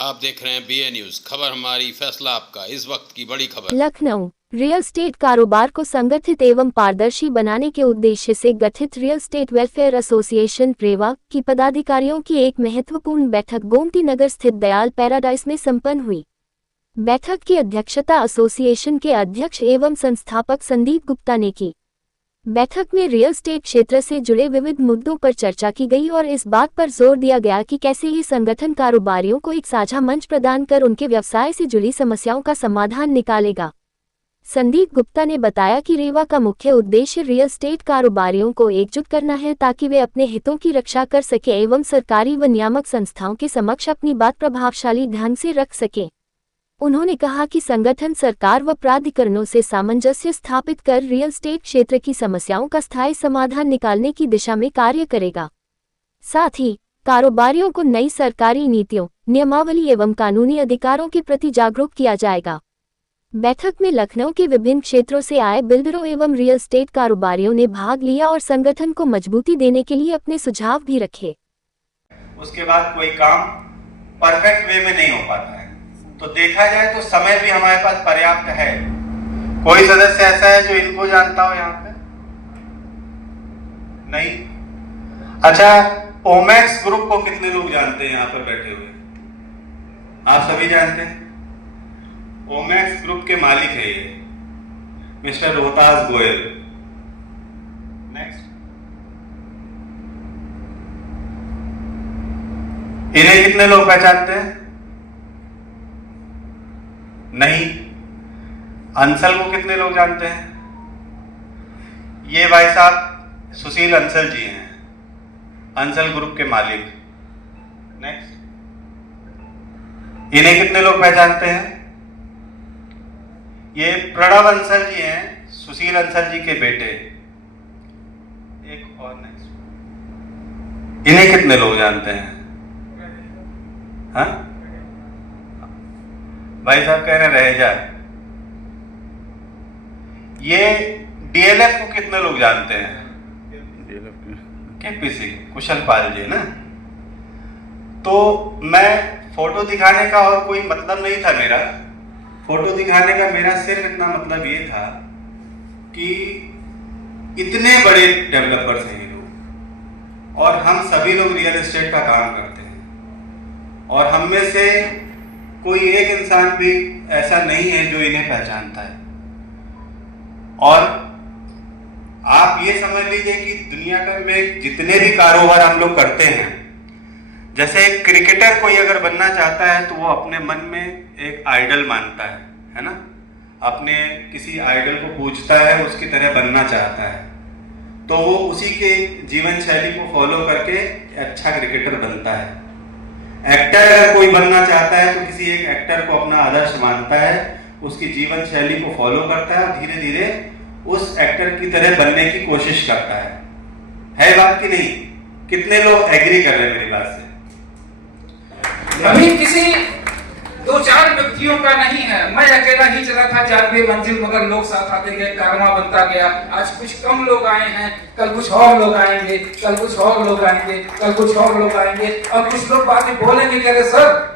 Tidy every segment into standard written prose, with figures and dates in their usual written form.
आप देख रहे हैं BA न्यूज, खबर हमारी फैसला आपका। इस वक्त की बड़ी खबर। लखनऊ रियल एस्टेट कारोबार को संगठित एवं पारदर्शी बनाने के उद्देश्य से गठित रियल एस्टेट वेलफेयर एसोसिएशन रेवा की पदाधिकारियों की एक महत्वपूर्ण बैठक गोमती नगर स्थित दयाल पैराडाइस में संपन्न हुई। बैठक की अध्यक्षता एसोसिएशन के अध्यक्ष एवं संस्थापक संदीप गुप्ता ने की। बैठक में रियल एस्टेट क्षेत्र से जुड़े विविध मुद्दों पर चर्चा की गई और इस बात पर जोर दिया गया कि कैसे ये संगठन कारोबारियों को एक साझा मंच प्रदान कर उनके व्यवसाय से जुड़ी समस्याओं का समाधान निकालेगा। संदीप गुप्ता ने बताया कि रेवा का मुख्य उद्देश्य रियल एस्टेट कारोबारियों को एकजुट करना है ताकि वे अपने हितों की रक्षा कर सके एवं सरकारी व नियामक संस्थाओं के समक्ष अपनी बात प्रभावशाली ढंग से रख सके। उन्होंने कहा कि संगठन सरकार व प्राधिकरणों से सामंजस्य स्थापित कर रियल एस्टेट क्षेत्र की समस्याओं का स्थायी समाधान निकालने की दिशा में कार्य करेगा। साथ ही कारोबारियों को नई सरकारी नीतियों, नियमावली एवं कानूनी अधिकारों के प्रति जागरूक किया जाएगा। बैठक में लखनऊ के विभिन्न क्षेत्रों से आए बिल्डरों एवं रियल एस्टेट कारोबारियों ने भाग लिया और संगठन को मजबूती देने के लिए अपने सुझाव भी रखे। उसके बाद कोई काम परफेक्ट वे में नहीं हो पाता है, तो देखा जाए तो समय भी हमारे पास पर्याप्त है। कोई सदस्य ऐसा है जो इनको जानता हो यहाँ पे? नहीं। अच्छा, ओमैक्स ग्रुप को कितने लोग जानते हैं यहाँ पर बैठे हुए? आप सभी जानते हैं। ओमैक्स ग्रुप के मालिक है ये मिस्टर रोहतास गोयल। नेक्स्ट, इन्हें कितने लोग पहचानते हैं? नहीं। अंसल को कितने लोग जानते हैं? ये भाई साहब सुशील अंसल जी हैं, अंसल ग्रुप के मालिक। नेक्स्ट, इन्हें कितने लोग पहचानते हैं? ये प्रणव अंसल जी हैं, सुशील अंसल जी के बेटे। एक और नेक्स्ट, इन्हें कितने लोग जानते हैं? हाँ, भाई साहब कह रहे रह जाए। ये DLF को कितने लोग जानते हैं? KPC कुशल पाल जी ना। तो मैं फोटो दिखाने का और कोई मतलब नहीं था मेरा। फोटो दिखाने का मेरा सिर्फ इतना मतलब ये था कि इतने बड़े डेवलपर्स हैं ये लोग, और हम सभी लोग रियल एस्टेट का काम करते हैं, और हम में से कोई एक इंसान भी ऐसा नहीं है जो इन्हें पहचानता है। और आप ये समझ लीजिए कि दुनिया भर में जितने भी कारोबार हम लोग करते हैं, जैसे एक क्रिकेटर कोई अगर बनना चाहता है तो वो अपने मन में एक आइडल मानता है ना, अपने किसी आइडल को पूजता है, उसकी तरह बनना चाहता है, तो वो उसी के जीवन शैली को फॉलो करके अच्छा क्रिकेटर बनता है। एक्टर अगर कोई बनना चाहता है तो किसी एक एक्टर को अपना आदर्श मानता है, उसकी जीवन शैली को फॉलो करता है और धीरे धीरे उस एक्टर की तरह बनने की कोशिश करता है बात की नहीं? कितने लोग एग्री कर रहे हैं मेरी बात से? अभी किसी दो चार व्यक्तियों का नहीं है, मैं अकेला ही चला था 4 मंजिल, मगर लोग साथ आते गए, कारवां बनता गया। आज कुछ कम लोग आए हैं, कल कुछ और लोग आएंगे, कल कुछ और लोग आएंगे, कल कुछ और लोग आएंगे, और कुछ लोग बाद में बोलेंगे कि सर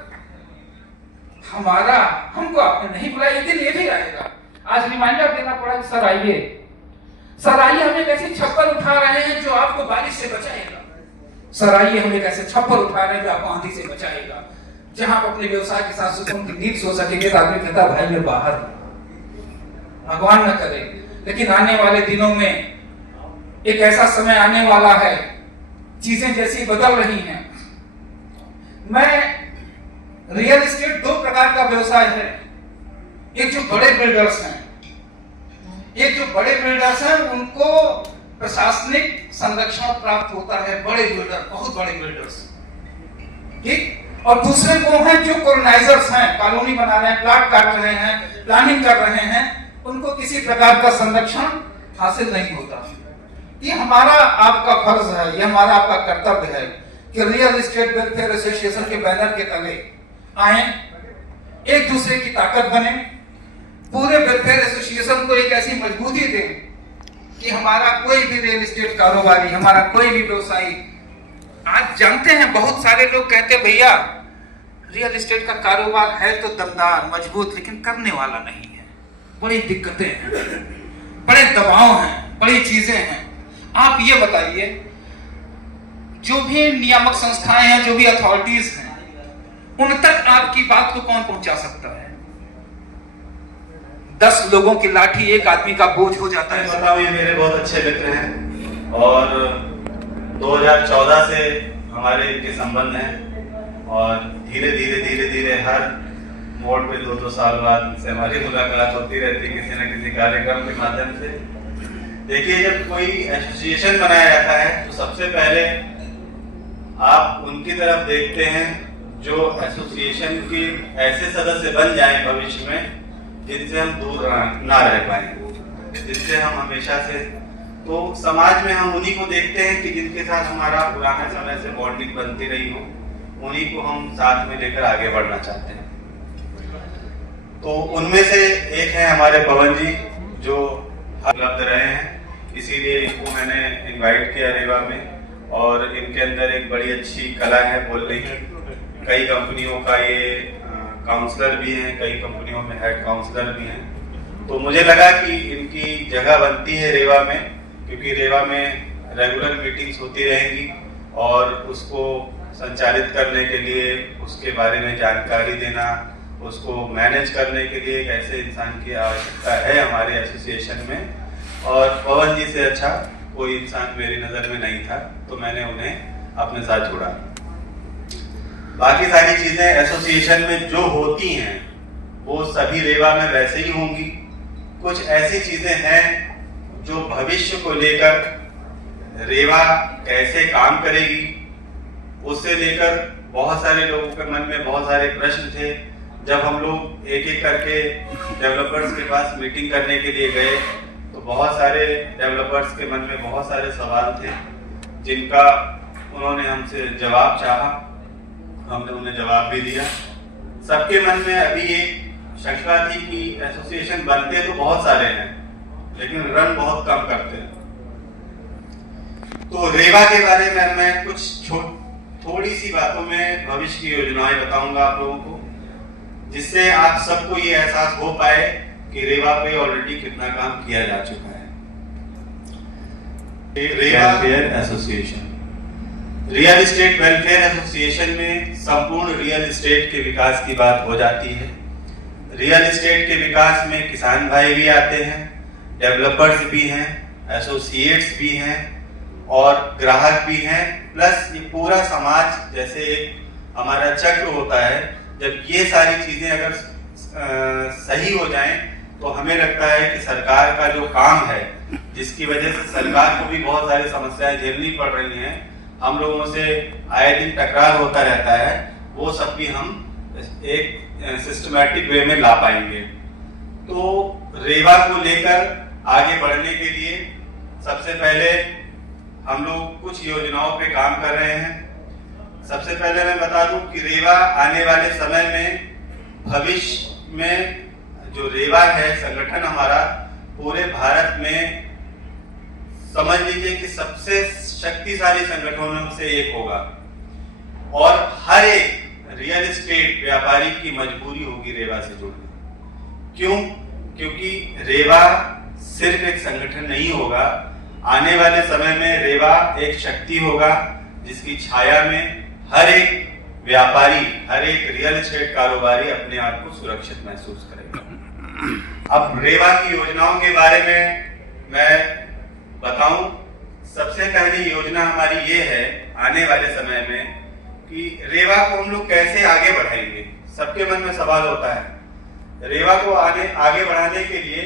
हमको आपने नहीं बुलाया, एक दिन ये भी आएगा। आज रिमाइंडर देना पड़ा कि सर आइए, सर आइए, हम एक ऐसी छप्पर उठा रहे हैं जो आपको बारिश से बचाएगा। सर आइए, हम एक ऐसे छप्पर उठा रहे हैं जो आपको आंधी से बचाएगा। जहां आप अपने व्यवसाय के साथ सुकून की नींद सो सकेंगे। तो आदमी कहता भाई मैं बाहर, भगवान न करे, लेकिन आने वाले दिनों में एक ऐसा समय आने वाला है, चीजें जैसी बदल रही हैं। मैं रियल एस्टेट 2 प्रकार का व्यवसाय है। एक जो बड़े बिल्डर्स हैं, उनको प्रशासनिक संरक्षण प्राप्त होता है, बड़े बिल्डर, बहुत बड़े बिल्डर्स, ठीक। और दूसरे वो हैं जो कॉलोनाइजर्स हैं, कॉलोनी बना रहे हैं, प्लाट काट रहे हैं, प्लानिंग कर रहे हैं, उनको किसी प्रकार का संरक्षण हासिल नहीं होता। ये हमारा आपका फर्ज है, ये हमारा आपका कर्तव्य है कि रियल एस्टेट वेलफेयर एसोसिएशन के बैनर के तले आए, एक दूसरे की ताकत बने, पूरे वेलफेयर एसोसिएशन को एक ऐसी मजबूती दें कि हमारा कोई भी रियल एस्टेट कारोबारी, हमारा कोई भी व्यवसायी, आज जानते हैं बहुत सारे लोग कहते भैया रियल एस्टेट का कारोबार है तो दमदार मजबूत, लेकिन करने वाला नहीं है। बड़ी दिक्कतें हैं, बड़े दबाव हैं, बड़ी चीजें हैं। आप ये बताइए, जो भी नियामक संस्थाएं हैं, जो भी अथॉरिटीज हैं, उन तक आपकी बात को कौन पहुंचा सकता है? 10 लोगों की लाठी एक आदमी का बोझ हो जाता है। बताओ, ये मेरे बहुत अच्छे मित्र हैं और 2014 से हमारे इनके संबंध हैं और धीरे धीरे हर मोड़ पे 2-2 साल बाद से हमारी मुलाकात होती रहती है किसी न किसी कार्यक्रम के माध्यम से। देखिए, जब कोई एसोसिएशन बनाया जाता है तो सबसे पहले आप उनकी तरफ देखते हैं जो एसोसिएशन के ऐसे सदस्य बन जाएं भविष्य में जिनसे हम दूर ना रह पाए, जिनसे हम हमेशा से, तो समाज में हम उन्हीं को देखते हैं कि जिनके साथ हमारा पुराने समय से बॉन्डिंग बनती रही हो, उन्हीं को हम साथ में लेकर आगे बढ़ना चाहते हैं। तो उनमें से एक है हमारे पवन जी, जो उपलब्ध रहे हैं, इसीलिए इनको मैंने इनवाइट किया रेवा में। और इनके अंदर एक बड़ी अच्छी कला है बोलने की। कई कंपनियों का ये काउंसलर भी हैं, कई कंपनियों में हेड काउंसलर भी हैं। तो मुझे लगा कि इनकी जगह बनती है रेवा में, क्योंकि रेवा में रेगुलर मीटिंग्स होती रहेंगी और उसको संचालित करने के लिए, उसके बारे में जानकारी देना, उसको मैनेज करने के लिए एक ऐसे इंसान की आवश्यकता है हमारे एसोसिएशन में। और पवन जी से अच्छा कोई इंसान मेरी नज़र में नहीं था, तो मैंने उन्हें अपने साथ जोड़ा। बाकी सारी चीज़ें एसोसिएशन में जो होती हैं वो सभी रेवा में वैसे ही होंगी। कुछ ऐसी चीज़ें हैं जो भविष्य को लेकर रेवा कैसे काम करेगी, उससे लेकर बहुत सारे लोगों के मन में बहुत सारे प्रश्न थे। जब हम लोग एक एक करके डेवलपर्स के पास मीटिंग करने के लिए गए तो बहुत सारे डेवलपर्स के मन में बहुत सारे सवाल थे जिनका उन्होंने हमसे जवाब चाहा, हमने उन्हें जवाब भी दिया। सबके मन में अभी एक शंका थी कि एसोसिएशन बनते तो बहुत सारे हैं लेकिन रन बहुत कम करते हैं। तो रेवा के बारे में मैं कुछ थोड़ी सी बातों में भविष्य की योजनाएं बताऊंगा आप लोगों को, जिससे आप सबको ये एहसास हो पाए कि रेवा पे ऑलरेडी कितना काम किया जा चुका है। Rewa welfare association, real estate welfare association में संपूर्ण रियल एस्टेट के विकास की बात हो जाती है। रियल एस्टेट के विकास में किसान भाई भी आते हैं, डेवलपर्स भी हैं, एसोसिएट्स भी हैं और ग्राहक भी हैं, प्लस ये पूरा समाज जैसे एक हमारा चक्र होता है। जब ये सारी चीजें अगर सही हो जाएं तो हमें लगता है कि सरकार का जो काम है, जिसकी वजह से सरकार को भी बहुत सारी समस्याएं झेलनी पड़ रही हैं, हम लोगों से आए दिन टकरार होता रहता है, वो सब भी हम एक सिस्टमैटिक वे में ला पाएंगे। तो रेवा को लेकर आगे बढ़ने के लिए सबसे पहले हम लोग कुछ योजनाओं पे काम कर रहे हैं। सबसे पहले मैं बता दूं कि रेवा आने वाले समय में भविष्य में जो रेवा है संगठन हमारा पूरे भारत में समझ लीजिए कि सबसे शक्तिशाली संगठनों से एक होगा और हर एक रियल एस्टेट व्यापारी की मजबूरी होगी रेवा से जुड़ना। क्यों? क्योंकि रेवा सिर्फ एक संगठन नहीं होगा, आने वाले समय में रेवा एक शक्ति होगा जिसकी छाया में हर एक व्यापारी, हर एक रियल एस्टेट कारोबारी अपने आप को सुरक्षित महसूस करेगा। अब रेवा की योजनाओं के बारे में मैं बताऊं, सबसे पहली योजना हमारी ये है आने वाले समय में कि रेवा को हम लोग कैसे आगे बढ़ाएंगे। सबके मन में सवाल होता है। रेवा को आगे बढ़ाने के लिए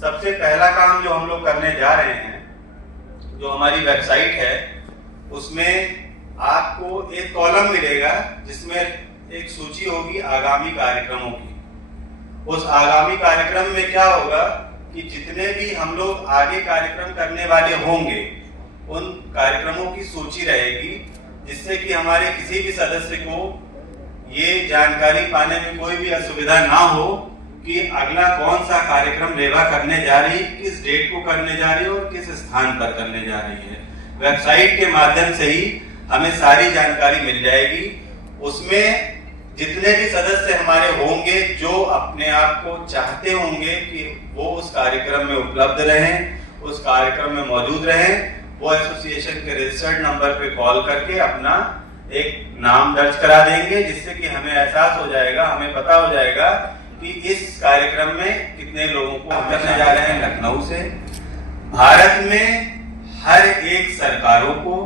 सबसे पहला काम जो हम लोग करने जा रहे हैं, जो हमारी वेबसाइट है उसमें आपको एक कॉलम मिलेगा जिसमें एक सूची होगी आगामी कार्यक्रमों की। उस आगामी कार्यक्रम में क्या होगा कि जितने भी हम लोग आगे कार्यक्रम करने वाले होंगे उन कार्यक्रमों की सूची रहेगी, जिससे कि हमारे किसी भी सदस्य को ये जानकारी पाने में कोई भी असुविधा ना हो कि अगला कौन सा कार्यक्रम रेवा करने जा रही, किस डेट को करने जा रही है और किस स्थान पर करने जा रही है। वेबसाइट के माध्यम से ही हमें सारी जानकारी मिल जाएगी। उसमें जितने भी सदस्य हमारे होंगे जो अपने आप को चाहते होंगे कि वो उस कार्यक्रम में उपलब्ध रहें, उस कार्यक्रम में मौजूद रहें, वो एसोसिएशन के रजिस्टर्ड नंबर पे कॉल करके अपना एक नाम दर्ज करा देंगे, जिससे कि हमें एहसास हो जाएगा, हमें पता हो जाएगा कि इस कार्यक्रम में कितने लोगों को हम करने जा रहे हैं। लखनऊ से भारत में हर एक सरकारों को,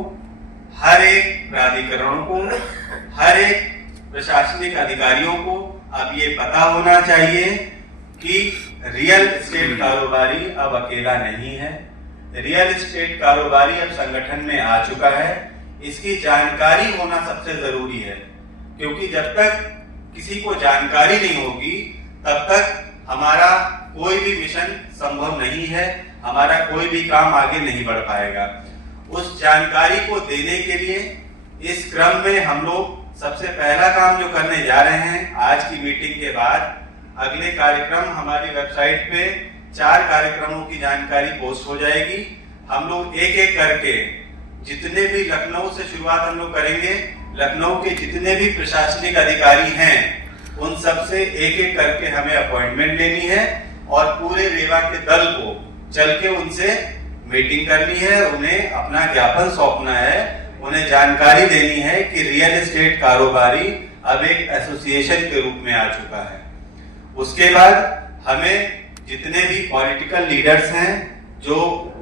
हर एक प्राधिकरणों को, हर एक प्रशासनिक अधिकारियों को अब ये पता होना चाहिए कि रियल एस्टेट कारोबारी अब अकेला नहीं है। रियल एस्टेट कारोबारी अब संगठन में आ चुका है। इसकी जानकारी होना सबसे जरूरी है, क्योंकि जब तक किसी को जानकारी नहीं होगी तब तक हमारा कोई भी मिशन संभव नहीं है, हमारा कोई भी काम आगे नहीं बढ़ पाएगा। उस जानकारी को देने के लिए इस क्रम में हम लोग सबसे पहला काम जो करने जा रहे हैं, आज की मीटिंग के बाद अगले कार्यक्रम हमारी वेबसाइट पे 4 कार्यक्रमों की जानकारी पोस्ट हो जाएगी। हम लोग एक एक करके जितने भी लखनऊ से शुरुआत हम लोग करेंगे, लखनऊ के जितने भी प्रशासनिक अधिकारी हैं उन सब से एक एक करके हमें अपॉइंटमेंट लेनी है और पूरे रेवा के दल को चल के उनसे मीटिंग करनी है, उन्हें अपना ज्ञापन सौंपना है, उन्हें जानकारी देनी है कि रियल एस्टेट कारोबारी अब एक एसोसिएशन के रूप में आ चुका है। उसके बाद हमें जितने भी पॉलिटिकल लीडर्स हैं जो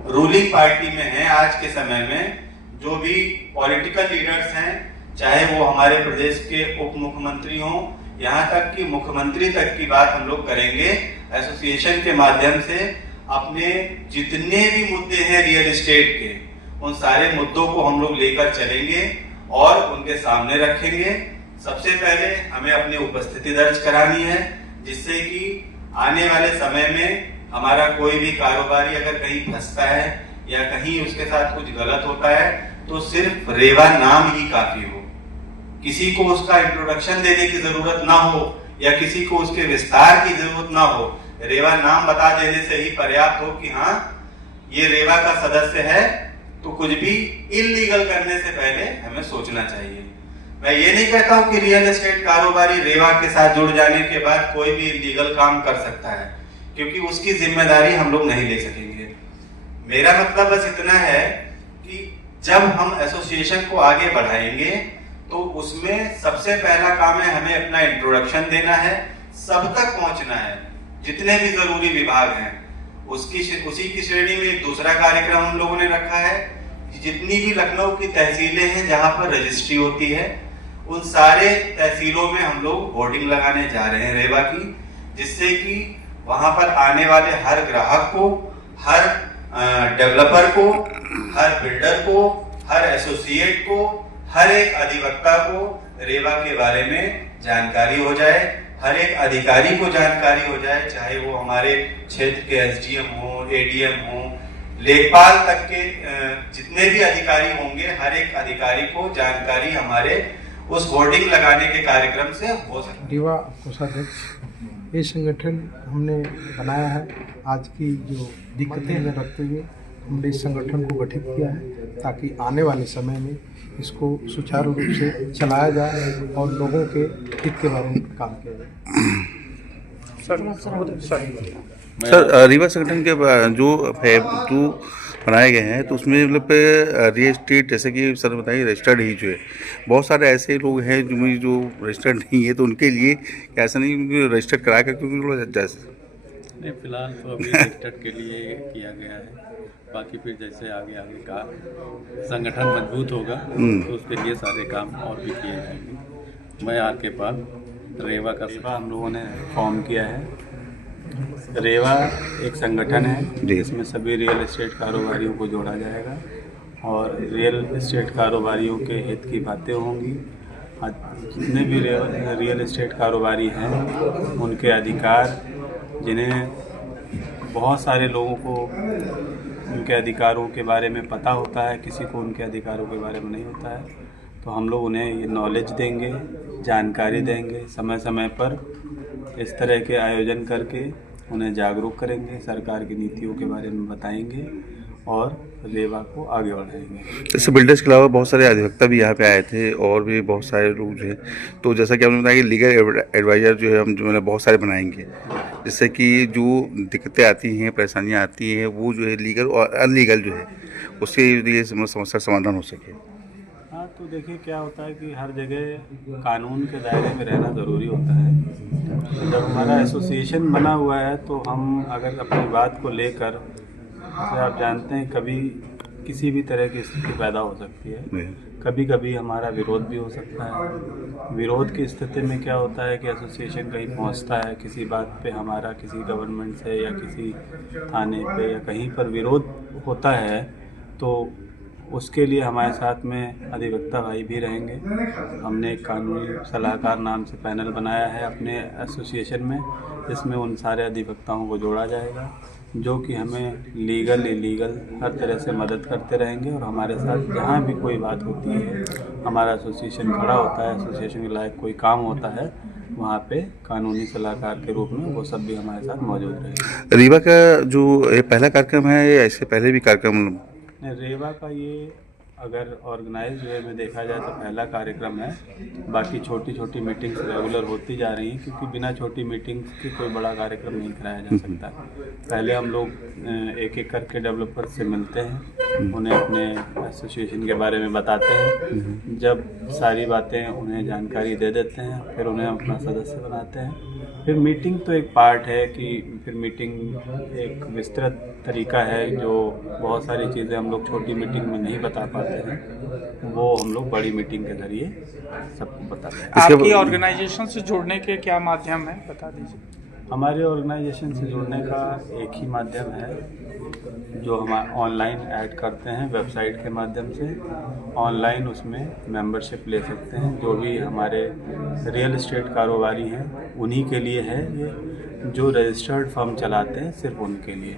रूलिंग पार्टी में हैं आज के समय में, जो भी पॉलिटिकल लीडर्स हैं, चाहे वो हमारे प्रदेश के उप मुख्यमंत्री हों, यहाँ तक कि मुख्यमंत्री तक की बात हम लोग करेंगे। एसोसिएशन के माध्यम से अपने जितने भी मुद्दे हैं रियल एस्टेट के, उन सारे मुद्दों को हम लोग लेकर चलेंगे और उनके सामने रखेंगे। सबसे पहले हमें अपनी उपस्थिति दर्ज करानी है, जिससे कि आने वाले समय में हमारा कोई भी कारोबारी अगर कहीं फंसता है या कहीं उसके साथ कुछ गलत होता है तो सिर्फ रेवा नाम ही काफी हो, किसी को उसका इंट्रोडक्शन देने की जरूरत ना हो या किसी को उसके विस्तार की जरूरत ना हो। रेवा नाम बता देने से ही पर्याप्त हो कि हाँ ये रेवा का सदस्य है। तो कुछ भी इलीगल करने से पहले हमें सोचना चाहिए। मैं ये नहीं कहता हूं कि रियल एस्टेट कारोबारी रेवा के साथ जुड़ जाने के बाद कोई भी इलीगल काम कर सकता है, क्योंकि उसकी जिम्मेदारी हम लोग नहीं ले सकेंगे। मेरा मतलब बस इतना है कि जब हम एसोसिएशन को आगे बढ़ाएंगे तो उसमें सबसे पहला काम है हमें अपना इंट्रोडक्शन देना है, सब तक पहुंचना है। जितने भी जरूरी विभाग हैं उसी की श्रेणी में एक दूसरा कार्यक्रम हम लोगों ने रखा है। जितनी भी लखनऊ की तहसीलें हैं जहां पर रजिस्ट्री होती है, उन सारे तहसीलों में हम लोग होर्डिंग लगाने जा रहे हैं रेवा की, जिससे कि वहां पर आने वाले हर ग्राहक को, हर डेवलपर को, हर बिल्डर को, हर एसोसिएट को, हर एक अधिवक्ता को रेवा के बारे में जानकारी हो जाए, हर एक अधिकारी को जानकारी हो जाए, चाहे वो हमारे क्षेत्र के एसडीएम हो, एडीएम हो, लेखपाल तक के जितने भी अधिकारी होंगे, हर एक अधिकारी को जानकारी हमारे उस होर्डिंग लगाने के कार्यक्रम से हो सकती है। रेवा कोषाध्यक्ष ये संगठन हमने बनाया है। आज की जो दिक्कतें हमें रखते हुए हमने इस संगठन को गठित किया है, ताकि आने वाले समय में इसको सुचारू रूप से चलाया जाए और लोगों के हित के बारे में काम किया जाए। सर रेवा संगठन के जो बनाए गए हैं तो उसमें मतलब रियल एस्टेट, जैसे कि सर बताइए रजिस्टर्ड ही जो है, बहुत सारे ऐसे लोग हैं जो रजिस्टर्ड नहीं है, तो उनके लिए ऐसा नहीं रजिस्टर्ड कराया कर, क्योंकि जैसे नहीं, फिलहाल तो अभी रजिस्टर्ड के लिए किया गया है। बाकी फिर जैसे आगे का संगठन मजबूत होगा तो उसके लिए सारे काम और भी किए जाएंगे। मैं आपके पास रेवा का हम लोगों ने फॉर्म किया है। रेवा एक संगठन है जिसमें सभी रियल एस्टेट कारोबारियों को जोड़ा जाएगा और रियल एस्टेट कारोबारियों के हित की बातें होंगी। जितने भी रियल एस्टेट कारोबारी हैं उनके अधिकार, जिन्हें बहुत सारे लोगों को उनके अधिकारों के बारे में पता होता है, किसी को उनके अधिकारों के बारे में नहीं होता है, तो हम लोग उन्हें ये नॉलेज देंगे, जानकारी देंगे, समय समय पर इस तरह के आयोजन करके उन्हें जागरूक करेंगे, सरकार की नीतियों के बारे में बताएंगे और रेवा को आगे बढ़ाएंगे। जैसे बिल्डर्स के अलावा बहुत सारे अधिवक्ता भी यहाँ पे आए थे और भी बहुत सारे लोग जो है, तो जैसा कि हमने बताया कि लीगल एडवाइज़र जो है हम जो है बहुत सारे बनाएंगे, जिससे कि जो दिक्कतें आती हैं, परेशानियाँ आती हैं, वो जो है लीगल और अनलीगल जो है उसके लिए समस्या समाधान हो सके। हाँ, तो देखिए क्या होता है कि हर जगह कानून के दायरे में रहना ज़रूरी होता है। जब हमारा एसोसिएशन बना हुआ है तो हम अगर अपनी बात को लेकर, जैसे आप जानते हैं, कभी किसी भी तरह की स्थिति पैदा हो सकती है, कभी कभी हमारा विरोध भी हो सकता है। विरोध की स्थिति में क्या होता है कि एसोसिएशन कहीं पहुंचता है, किसी बात पे हमारा किसी गवर्नमेंट से या किसी थाने पे या कहीं पर विरोध होता है, तो उसके लिए हमारे साथ में अधिवक्ता भाई भी रहेंगे। हमने एक कानूनी सलाहकार नाम से पैनल बनाया है अपने एसोसिएशन में, जिसमें उन सारे अधिवक्ताओं को जोड़ा जाएगा जो कि हमें लीगल इलीगल हर तरह से मदद करते रहेंगे। और हमारे साथ जहाँ भी कोई बात होती है, हमारा एसोसिएशन खड़ा होता है, एसोसिएशन के लायक कोई काम होता है, वहाँ पे कानूनी सलाहकार के रूप में वो सब भी हमारे साथ मौजूद रहेंगे। रीवा का जो ये पहला कार्यक्रम है या इससे पहले भी कार्यक्रम? रेवा का ये अगर ऑर्गेनाइज वे में देखा जाए तो पहला कार्यक्रम है। बाकी छोटी छोटी मीटिंग्स रेगुलर होती जा रही हैं, क्योंकि बिना छोटी मीटिंग्स के कोई बड़ा कार्यक्रम नहीं कराया जा सकता। पहले हम लोग एक एक करके डेवलपर से मिलते हैं, उन्हें अपने एसोसिएशन के बारे में बताते हैं। जब सारी बातें उन्हें जानकारी दे देते हैं, फिर उन्हें अपना सदस्य बनाते हैं। फिर मीटिंग तो एक पार्ट है कि फिर मीटिंग एक विस्तृत तरीका है, जो बहुत सारी चीज़ें हम लोग छोटी मीटिंग में नहीं बता पाते हैं, वो हम लोग बड़ी मीटिंग के जरिए सबको बताते हैं। आपकी ऑर्गेनाइजेशन से जुड़ने के क्या माध्यम है, बता दीजिए। हमारे ऑर्गेनाइजेशन से जुड़ने का एक ही माध्यम है, जो हम ऑनलाइन ऐड करते हैं वेबसाइट के माध्यम से। ऑनलाइन उसमें मेंबरशिप ले सकते हैं। जो भी हमारे रियल एस्टेट कारोबारी हैं उन्हीं के लिए है ये, जो रजिस्टर्ड फर्म चलाते हैं सिर्फ उनके लिए।